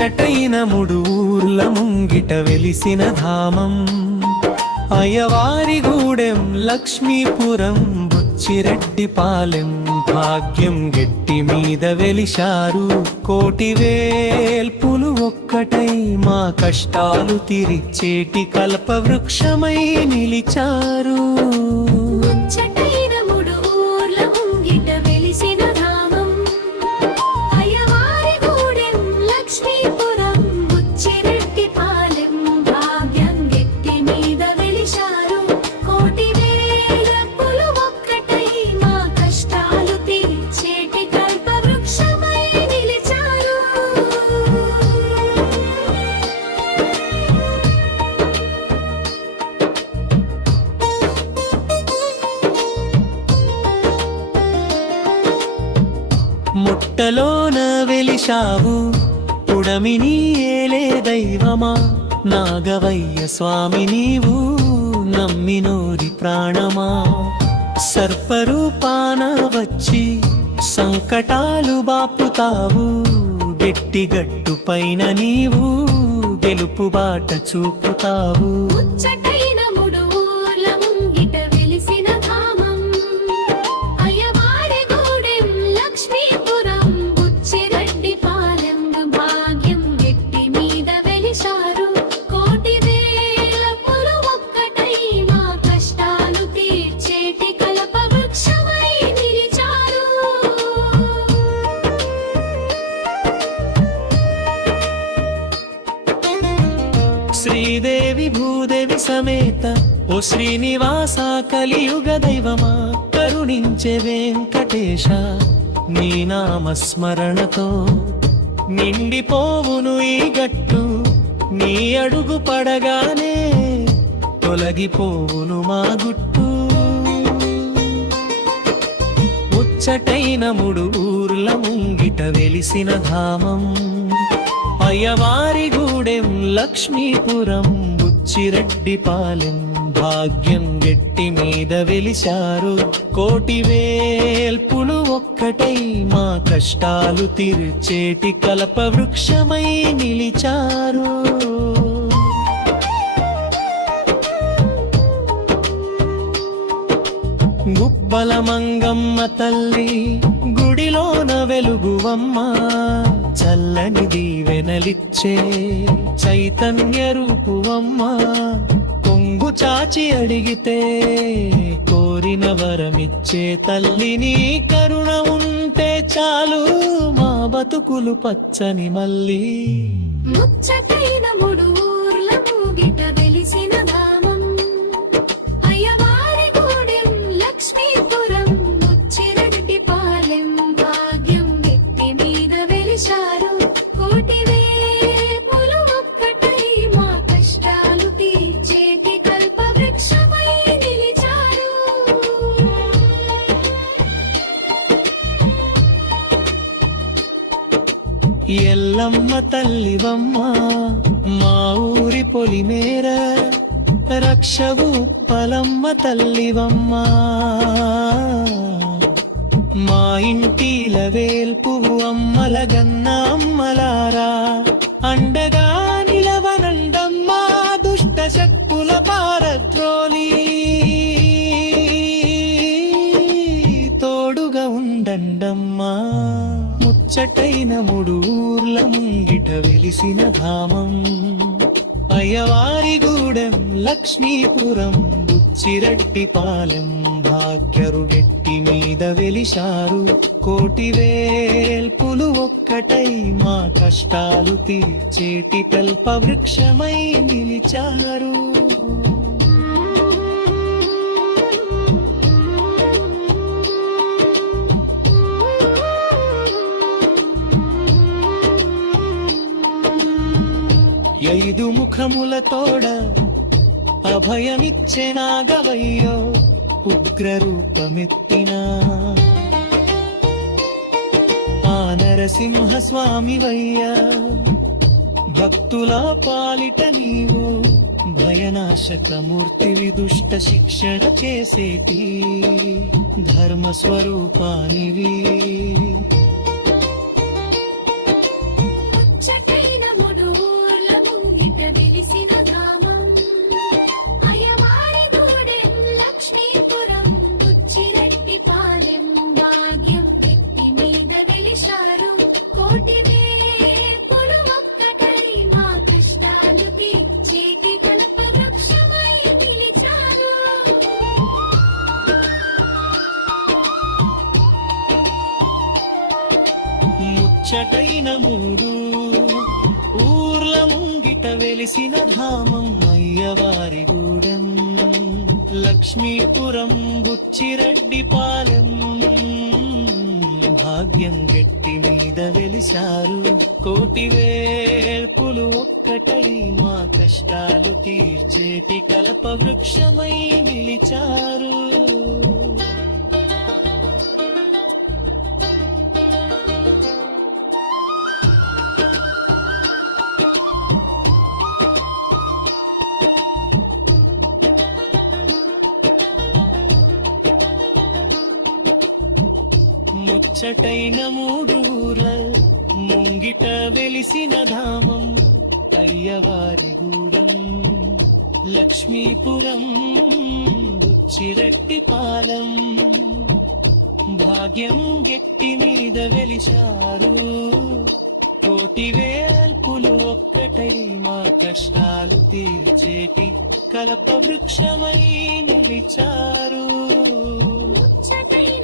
ముచ్చటైన ముడూర్ల ముంగిట వెలిసిన ధామం. అయవారిగూడెం లక్ష్మీపురం బుచ్చిరెడ్డిపాలెం భాగ్యం గట్టి మీద వెలిశారు. కోటి వేల్పులు ఒక్కటై మా కష్టాలు తీరిచ్చేటి కల్పవృక్షమై నిలిచారు. ముట్టలోన వెలిశావు. పుడమిని ఏలే దైవమా? నాగవయ్య స్వామి నీవు నమ్మినోరి ప్రాణమా? సర్పరూపాన వచ్చి సంకటాలు బాపుతావు. గట్టిగట్టు పైన నీవు గెలుపు బాట చూపుతావు. భూదేవి సమేత ఓ శ్రీనివాస కలియుగ దైవమా? కరుణించే వెంకటేశ నీ నామస్మరణతో నిండిపోవును ఈ గట్టు నీ అడుగు పడగానే తొలగిపోవును మా గుట్టు. ముచ్చటైన ముడు ఊర్ల ముంగిట వెలిసిన ధామం అయ్యవారిగూడెం లక్ష్మీపురం. బుచ్చిరెడ్డిపాలెం భాగ్యం గట్టి మీద వెలిశారు. కోటి వేల్పులు ఒక్కటై మా కష్టాలు తీర్చేటి కలప వృక్షమై నిలిచారు. గుబ్బల మంగమ్మ తల్లి నీలోన వెలుగువమ్మా చల్లని దీవెనలిచ్చే చైతన్య రూపువమ్మా. కొంగు చాచి అడిగితే కోరిన వరమిచ్చే తల్లిని కరుణ ఉంటే చాలు మా బతుకులు పచ్చని మళ్ళీ. ముచ్చటైన ముడువు ఎల్లమ్మ తల్లివమ్మ మా ఊరి పొలిమేర రక్షవు పలమ్మ తల్లివమ్మ. మా ఇంటిల వేల్పువు అమ్మల గన్న అమ్మలారా అండగా నిలవనండమ్మా దుష్ట శక్తుల పారత్రోలి తోడుగా ఉండండమ్మా ముచ్చటైన మూడు ఊర్ల ముంగిట వెలిసిన ధామం. అయ్యవారిగూడెం లక్ష్మీపురం బుచ్చిరెడ్డిపాలెం భాగ్యరుడెట్టి మీద వెలిశారు కోటి వేల్పులు ఒక్కటై మా కష్టాలు తీర్చేటి కల్ప వృక్షమై నిలిచారు. ఐదు ముఖముల తోడ అభయమిచ్చే నాగవయ్యో ఉగ్రరూపమెత్తిన. ఆ నరసింహ స్వామివయ్య భక్తుల పాలిట నీవు భయనాశకమూర్తివి దుష్ట శిక్షణ చేసేటి ధర్మ ముచ్చటైన మూడు ఊర్ల ముంగిట వెలిసిన ధామం అయ్యవారి గూడెం లక్ష్మీపురం బుచ్చిరెడ్డి పాలెం. భాగ్యం గట్టి మీద వెలిశారు. కోటి వేర్పులు ఒక్కటై మా కష్టాలు తీర్చేటి కలప వృక్షమై నిలిచారు. ముచ్చటైన మూడూర్ల ముంగిట వెలిసిన ధామం అయ్యవారి గూడెం లక్ష్మీపురం బుచ్చిరెట్టి పాలెం. భాగ్యం గట్టి మీద వెలిశారు కోటి వేల్పులు ఒక్కటై మా కష్టాలు తీర్చేటి కలప వృక్షమై నిలిచారు. ముచ్చటైన